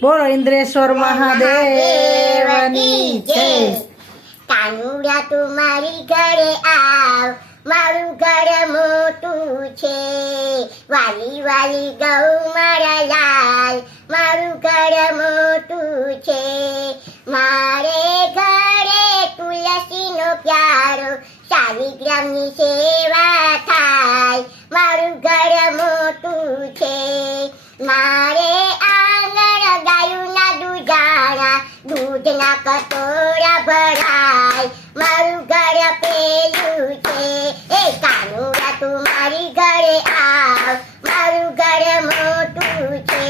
બોલો ઇન્દ્રેશ્વર મહાદેવની જય. કાનુડા તું મારી ઘરે આવ, મારું ઘર મોટું છે. વાલી વાલી ગૌ મારા લાલ, મારું ઘર મોટું છે. મારે ઘરે તુલસીનો પ્યારો, શાલિગ્રામની સેવા થાય. મારું ઘર મોટું છે. મારે આંગણ ગાયુંના દૂધાણા, દૂધના કટોરા ભરાય. મારું ઘર પેલું છે. એ કાનુડા તું મારી ઘરે આવ, મારું ઘર મોટું છે.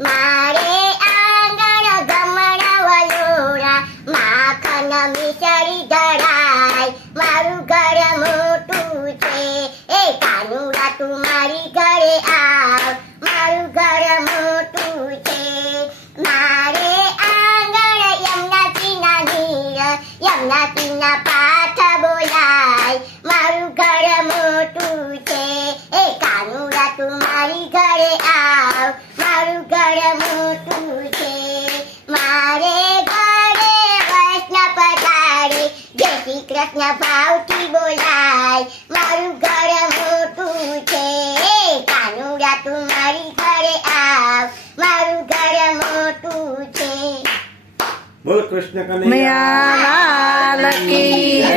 મારે આંગણ ગમણા વલોરા, માખણ મિસરી ધરાય. મારું ઘર મોટું છે. એ કાનુડા તું મારી ઘરે આવ, મારું ઘર મોટું છે. મારે આંગણ યમુનાજીના નીર, યમુનાજીના પાઠ બોલાય. મારું ઘર મોટું છે. એ કાનુડા તું મારી ઘરે આવ, મારું ઘર મોટું છે. મારે ઘરે વૈષ્ણવ પધારે, જય શ્રી કૃષ્ણ ભાવથી બોલાય. મારું ઘર મોટું છે. એ કાનુડા તું મારી ઘરે આવ, મારું ઘર મોટું છે. બોલ કૃષ્ણ કનૈયા મેયા લાલ કી જય.